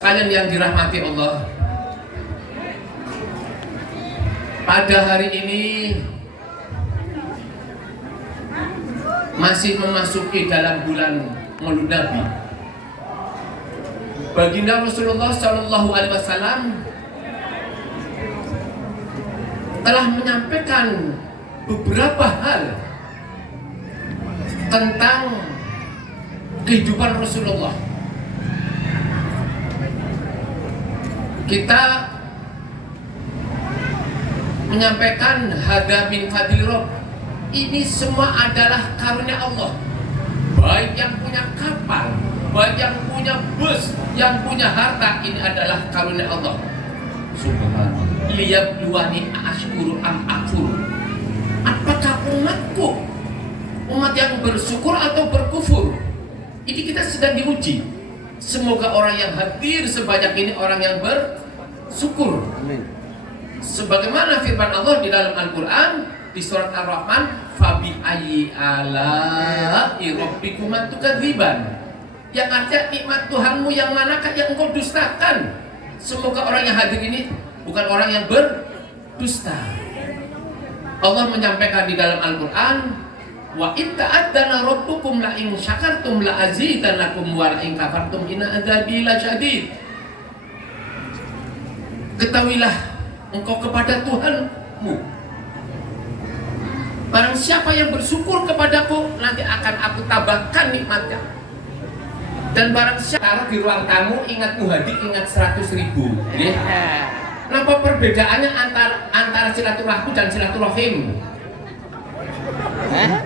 Kalian yang dirahmati Allah, pada hari ini masih memasuki dalam bulan Maulud Nabi. Baginda Rasulullah Shallallahu Alaihi Wasallam telah menyampaikan beberapa hal tentang kehidupan Rasulullah. Kita menyampaikan hada min fadli Rabb. Ini semua adalah karunia Allah. Baik yang punya kapal, baik yang punya bus, yang punya harta, ini adalah karunia Allah. Subhanallah. Liyabluwani ashkuru am akfur. Apakah umatku umat yang bersyukur atau berkufur? Ini kita sedang diuji. Semoga orang yang hadir sebanyak ini orang yang bersyukur. Amin. Sebagaimana firman Allah di dalam Al-Quran di surat Ar-Rahman, fabi ayyi ala'i rabbikuma tukadziban. Yang artinya nikmat Tuhanmu yang manakah yang engkau dustakan? Semoga orang yang hadir ini bukan orang yang berdusta. Allah menyampaikan di dalam Al-Quran, wa in ta'addana rabbukum la in syakartum la azidannakum wa la in kafartum inna adzabi lasyadid. Ketahuilah engkau kepada Tuhanmu, barang siapa yang bersyukur kepadaku nanti akan aku tambahkan nikmatnya. Dan barang siapa di ruang tamu ingat muhadi, ingat 100.000 ya. Kenapa perbedaannya antara silaturahmi dan silaturahim?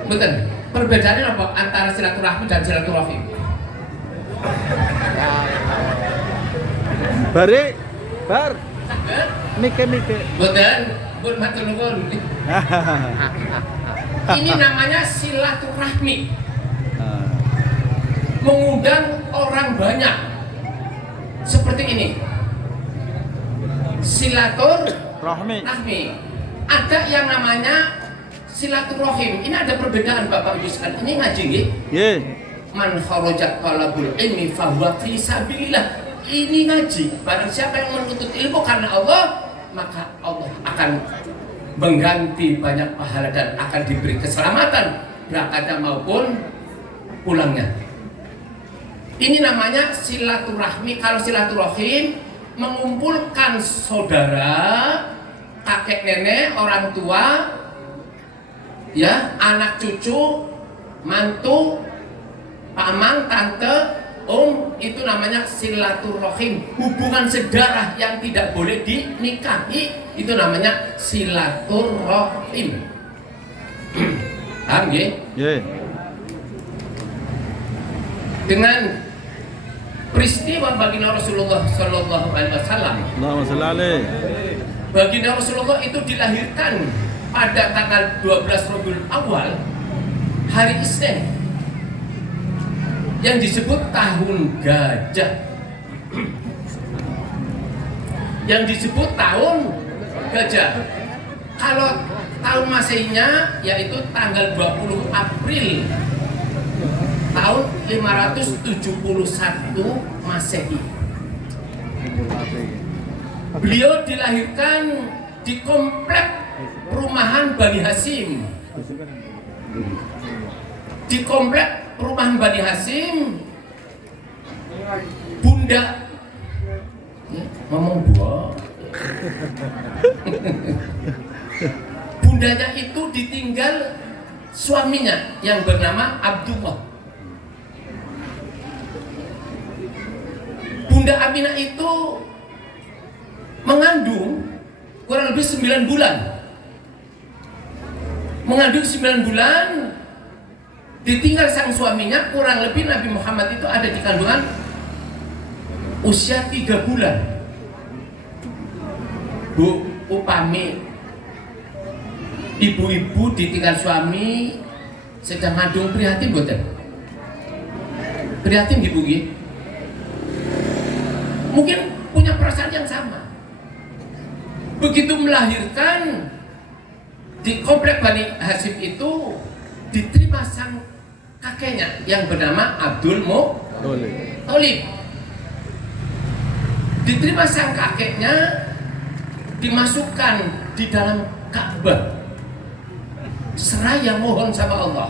Betul. Perbedaannya apa antara silaturahmi dan silaturahim? Bar. Mike. Betul. Buat matur nuwun. Ini namanya silaturahmi. Mengundang orang banyak. Seperti ini. Silaturahmi. Ada yang namanya silaturahim. Ini ada perbedaan Bapak Ibu sekalian. Ini ngaji nggih? Nggih. Man kharajat talabul ilmi fahuwa fi sabilillah. Ini ngaji. Barang siapa yang menuntut ilmu karena Allah, maka Allah akan mengganti banyak pahala dan akan diberi keselamatan berangkatnya maupun pulangnya. Ini namanya silaturahmi. Kalau silaturahim mengumpulkan saudara, kakek nenek, orang tua, ya, anak cucu, mantu, paman, tante, itu namanya silaturahim. Hubungan sedarah yang tidak boleh dinikahi, itu namanya silaturahim. Paham ya? Yeah. Dengan peristiwa baginda Rasulullah Sallallahu Alaihi Wasallam, baginda Rasulullah itu dilahirkan pada tanggal 12 Rabiul Awal, hari Isnin, yang disebut tahun gajah. Yang disebut tahun gajah. Kalau tahun Masehinya yaitu tanggal 20 April tahun 571 Masehi. Beliau dilahirkan di komplek perumahan Bani Hasyim. Di komplek perumahan Bani Hasyim, bunda ngomong buah. Bundanya itu ditinggal suaminya yang bernama Abdullah. Bunda Aminah itu mengandung kurang lebih 9 bulan. Mengandung 9 bulan, ditinggal sang suaminya. Kurang lebih Nabi Muhammad itu ada di kandungan usia 3 bulan. Bu, upami ibu-ibu ditinggal suami sedang ngandung, prihatin boten? Prihatin ibu nggih? Mungkin punya perasaan yang sama. Begitu melahirkan di komplek Bani Hasyim itu diterima sang kakeknya yang bernama Abdul Muthalib. Diterima sang kakeknya, dimasukkan di dalam Ka'bah. Seraya mohon sama Allah,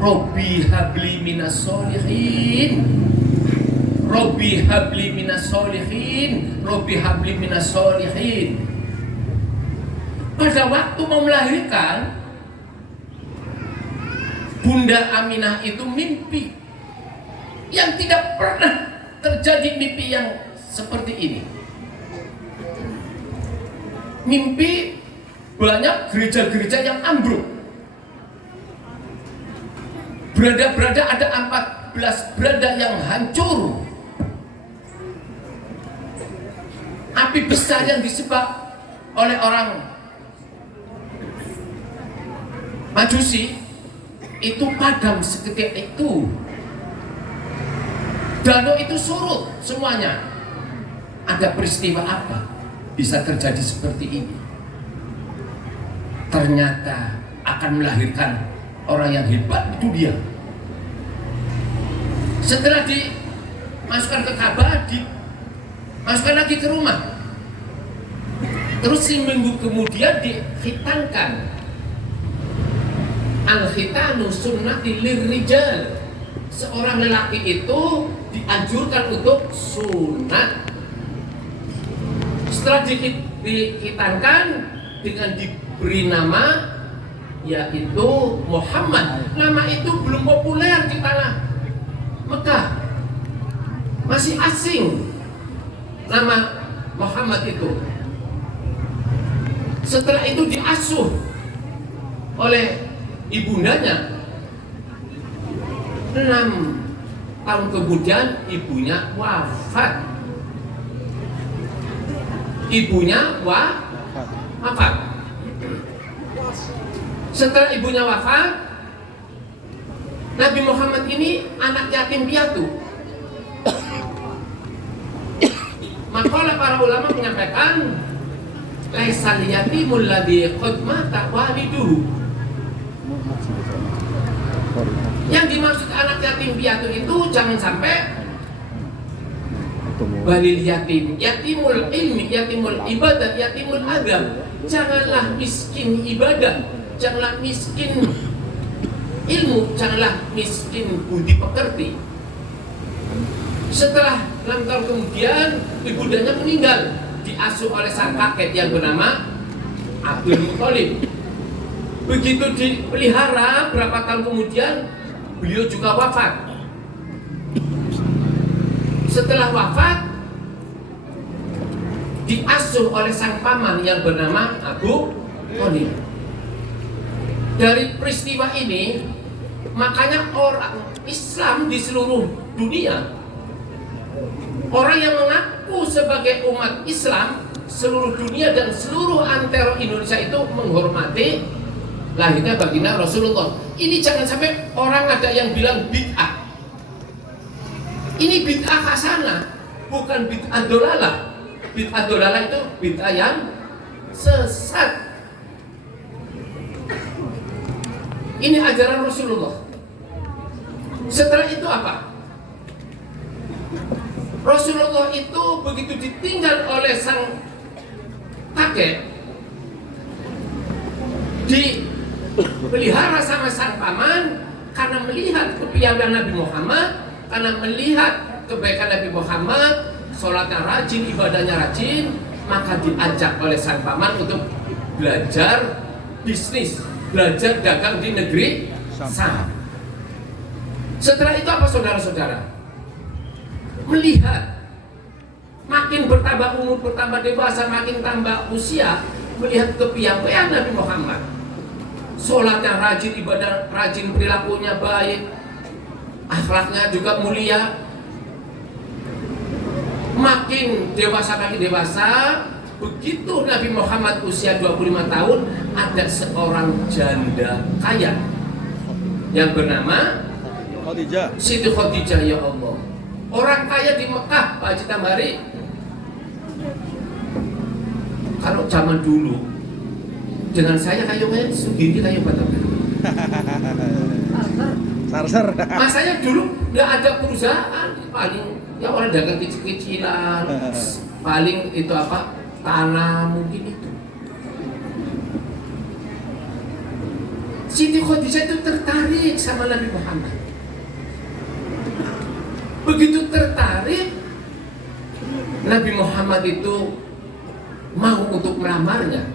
Robbi habli minas solihin, Robbi habli minas solihin, Robbi habli minas solihin. Pada waktu mau melahirkan, Bunda Aminah itu mimpi yang tidak pernah terjadi, mimpi yang seperti ini. Mimpi banyak gereja-gereja yang ambruk. Berada ada 14 berada yang hancur. Api besar yang disebab oleh orang Majusi itu padam seketika itu. Danau itu surut semuanya. Ada peristiwa apa bisa terjadi seperti ini? Ternyata akan melahirkan orang yang hebat itu dia. Setelah dimasukkan ke Ka'bah, dimasukkan lagi ke rumah. Terus seminggu kemudian dikhitankan. Al-khitanu sunnati lirrijal. Seorang lelaki itu dianjurkan untuk sunat. Setelah dikhitankan dengan diberi nama yaitu Muhammad. Nama itu belum populer di tanah Mekah, masih asing nama Muhammad itu. Setelah itu diasuh oleh ibundanya. 6 tahun kemudian ibunya wafat. Wafat. Setelah ibunya wafat, Nabi Muhammad ini anak yatim piatu. Maka para ulama menyampaikan, laisal yatimul ladzi qad mata waliduhu. Yang dimaksud anak yatim piatu itu jangan sampai balil yatim, yatimul ilmi, yatimul ibadah, yatimul agam. Janganlah miskin ibadah, janganlah miskin ilmu, janganlah miskin budi pekerti. Setelah 6 tahun kemudian ibundanya meninggal, diasuh oleh sang kakek yang bernama Abdul Muthalib. Begitu dipelihara, berapa tahun kemudian beliau juga wafat. Setelah wafat, diasuh oleh sang paman yang bernama Abu Thalib. Dari peristiwa ini, makanya orang Islam di seluruh dunia, orang yang mengaku sebagai umat Islam seluruh dunia dan seluruh antero Indonesia itu menghormati lahirnya baginda Rasulullah. Ini jangan sampai orang ada yang bilang bid'ah. Ini bid'ah hasanah, bukan bid'ah dolalah. Bid'ah dolalah itu bid'ah yang sesat. Ini ajaran Rasulullah. Setelah itu apa? Rasulullah itu begitu ditinggal oleh sang kakek, dipelihara sama sang paman karena melihat kepiawaian Nabi Muhammad, karena melihat kebaikan Nabi Muhammad, sholatnya rajin, ibadahnya rajin, maka diajak oleh sang paman untuk belajar bisnis, belajar dagang di negeri Syam. Setelah itu apa saudara-saudara? Melihat makin bertambah umur, bertambah dewasa, makin tambah usia, melihat kepiawaian Nabi Muhammad, sholatnya rajin, ibadah rajin, perilakunya baik, akhlaknya juga mulia. Makin dewasa, begitu Nabi Muhammad usia 25 tahun, ada seorang janda kaya yang bernama Siti Khadijah. Ya Allah, orang kaya di Mekah, Pak Haji Tambari. Kalau zaman dulu, dengan saya kayaknya Sugiti kayu Batam. Sar. Masanya dulu nggak ada perusahaan, paling Ya orang dagang kecil-kecilan, paling itu apa, tanah mungkin itu. Siti Khadijah itu tertarik sama Nabi Muhammad. Begitu tertarik, Nabi Muhammad itu mau untuk melamarnya.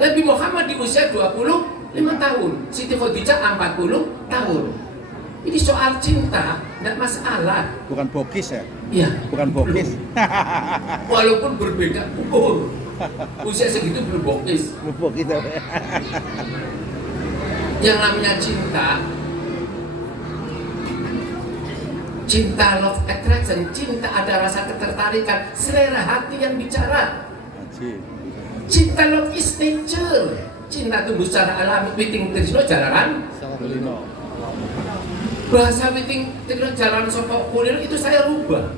Nabi Muhammad di usia 25 tahun, Siti Khadijah 40 tahun. Ini soal cinta, tidak masalah. Bukan bokis ya? Iya. Bukan bokis. Walaupun berbeda umur, usia segitu belum bokis. Bokis ya. Yang namanya cinta love attraction, cinta ada rasa ketertarikan, selera hati yang bicara. Cinta love is nature, cinta tumbuh secara alami. Witing trisno jalanan bahasa witing trisno jalanan soko kulir itu saya rubah.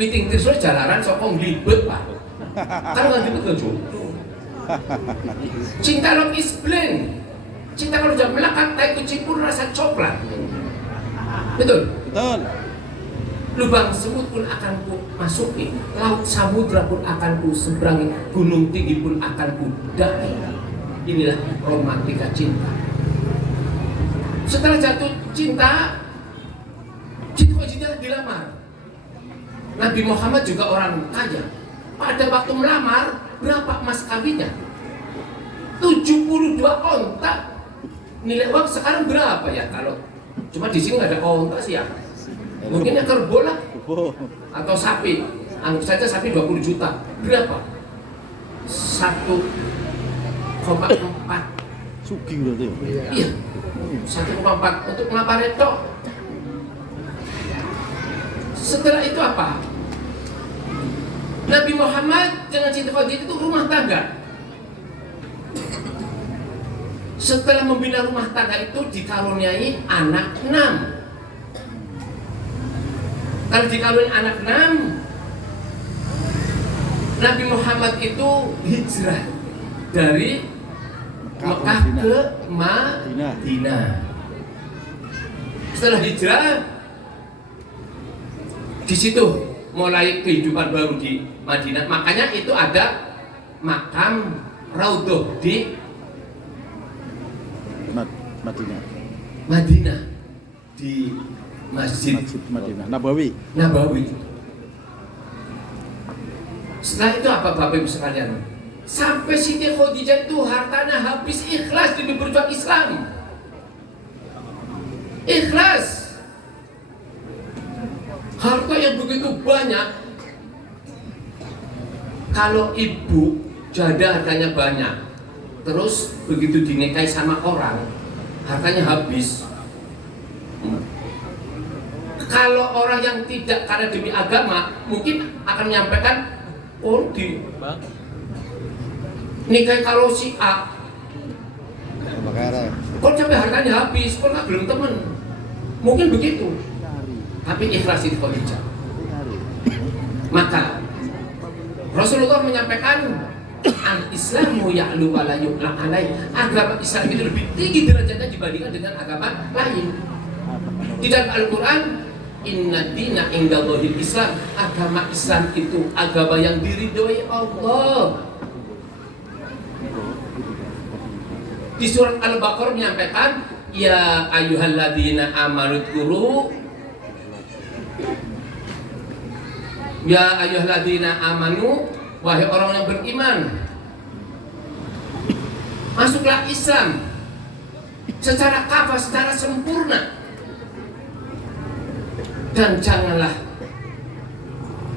Witing trisno jalanan soko nglibet Pak. Kalau nggak gitu jodoh. Cinta love is blend. Cinta kalau udah melekat tai kucing pun rasa coklat. Betul? Betul. Lubang semut pun akan ku masuki, laut samudra pun akan ku seberangi, gunung tinggi pun akan ku daki. Inilah romantika cinta. Setelah jatuh cinta, Siti Khadijah dilamar. Nabi Muhammad juga orang kaya. Pada waktu melamar, berapa emas kawinnya? 72 onta. Nilai uang sekarang berapa ya? Kalau cuma di sini nggak ada onta sih ya. Mungkin kerbau lah atau sapi, anggap saja sapi 20 juta. Berapa? 1,4. Sugi berarti ya? Iya, 1,4 untuk melapar itu. Setelah itu apa? Nabi Muhammad dengan Siti Khadijah itu rumah tangga. Setelah membina rumah tangga itu dikaruniai anak 6. Kalau dikaruniai anak 6, Nabi Muhammad itu hijrah dari Mekah ke Madinah. Setelah hijrah, di situ mulai kehidupan baru di Madinah. Makanya itu ada makam Raudhah di Madinah di Masjid Madinah Nabawi. Setelah itu apa Bapak Ibu sekalian? Sampai Siti Khadijah itu hartanya habis ikhlas demi berjuang Islam. Ikhlas. Harta yang begitu banyak. Kalau ibu janda hartanya banyak, terus begitu dinikahi sama orang, hartanya habis. Kalau orang yang tidak karena demi agama, mungkin akan menyampaikan, oh di nikahi kalau si A, kok sampai hartanya habis, kok nggak belum temen, mungkin begitu. Tapi ikhlas itu Khadijah. Maka Rasulullah menyampaikan, al-Islamu ya'lu wa la yu'la alaih. Agama Islam itu lebih tinggi derajatnya dibandingkan dengan agama lain. Di dalam Al-Quran, inna dina indallahil Islam. Agama Islam itu agama yang diridhoi Allah. Di surat Al-Baqarah menyampaikan, ya ayyuhalladzina amanu dzkuru, ya ayyuhalladzina amanu, wahai orang yang beriman, masuklah Islam secara kafah, secara sempurna. Dan janganlah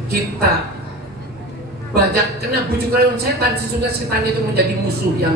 kita banyak kena bujuk rayuan setan. Sesungguhnya setan itu menjadi musuh yang